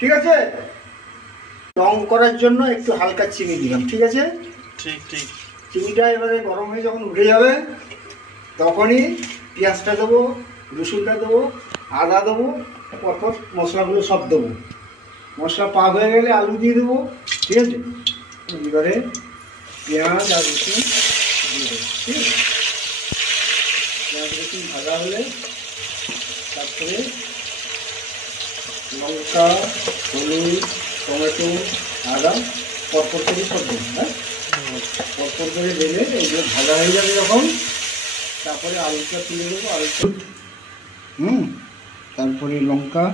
ঠিক আছে। রং করার জন্য একটু হালকা চিনি দিলাম, ঠিক আছে। ঠিক ঠিক। চিনিটা এবারে গরম হয়ে যখন উঠে যাবে তখনই পেঁয়াজটা দেবো, রসুনটা দেবো, আদা দেবো, পরপর মশলাগুলো সব দেবো। মশলা পাক হয়ে গেলে আলু দিয়ে দেবো, ঠিক আছে। এবারে পেঁয়াজ আর রসুন দিয়ে দেবো, ঠিক আছে। পেঁয়াজ রসুন ভাজা হলে তারপরে লঙ্কা, হলুদ, টমেটো, আদা পরপর করে সব দেবো। হ্যাঁ, পরপর করে দেবে, এইগুলো ভাজা হয়ে যাবে যখন তারপরে আলুটা তুলে দেবো। আলুটা তারপরে লঙ্কা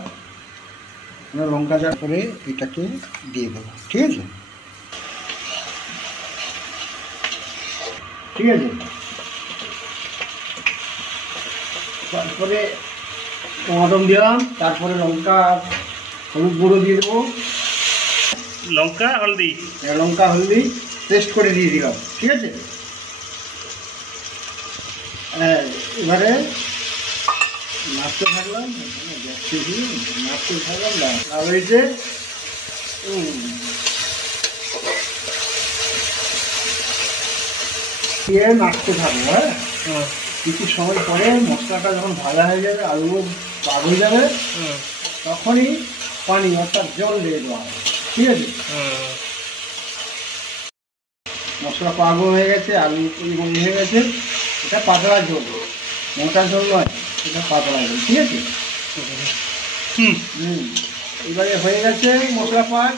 যাওয়ার পরে এটাকে দিয়ে দেবো, ঠিক আছে। ঠিক আছে, তারপরে টমাটো দিলাম, তারপরে লঙ্কা হলুদ গুঁড়ো দিয়ে দেবো। লঙ্কা হলদি পেস্ট করে দিয়ে দিলাম, ঠিক আছে। এবারে নাড়তে থাকলাম লাল হয়েছে। দিয়ে নাড়তে থাকবো। হ্যাঁ, কিছু সময় পরে মশলাটা যখন ভাজা হয়ে যাবে, আলু পাক হয়ে যাবে, তখনই পানি অর্থাৎ জল দিয়ে দেওয়া হবে, ঠিক আছে। মশলা পাক হয়ে গেছে, আলু হয়ে গেছে, এটা পাতলা ঝোল, মোটা ঝোল নয়, এটা পাতলা ঝোল, ঠিক আছে। এইবারে হয়ে গেছে মশলা পাক।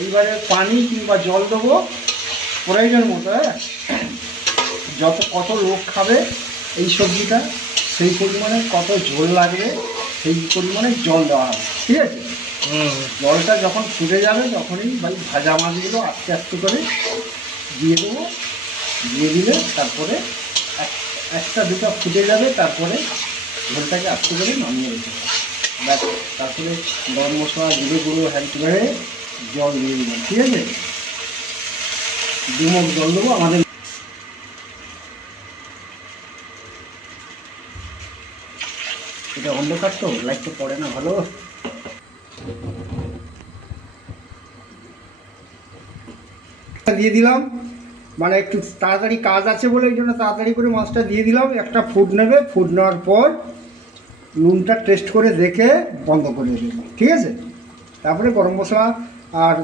এইবারে পানি কিংবা জল দেবো প্রয়োজন মতো। হ্যাঁ, কত লোক খাবে এই সবজিটা সেই পরিমাণে কত ঝোল লাগবে সেই পরিমাণে জল দেওয়া হবে, ঠিক আছে। জলটা যখন ফুটে যাবে তখনই ভাজা মাছগুলো আস্তে আস্তে করে দিয়ে দেবো। দিয়ে দিলে তারপরে একটা দুটো ফুটে যাবে, তারপরে ঝোলটাকে আস্তে করে নামিয়ে রেখে ব্যাস। তারপরে গরম মশলা, জিরে গুঁড়ো, হ্যান্ড করে জল দিয়ে দিলাম, ঠিক আছে। 2 মগ জল দেবো। আমাদের এটা অন্ধকার তো, লাইটটা পড়ে না ভালো। দিয়ে দিলাম, মানে একটু তাড়াতাড়ি কাজ আছে বলে এই জন্য তাড়াতাড়ি করে মাছটা দিয়ে দিলাম। একটা ফুট নেবে, ফুট নেওয়ার পর নুনটা টেস্ট করে দেখে বন্ধ করে দেবো, ঠিক আছে। তারপরে গরম মশলা আর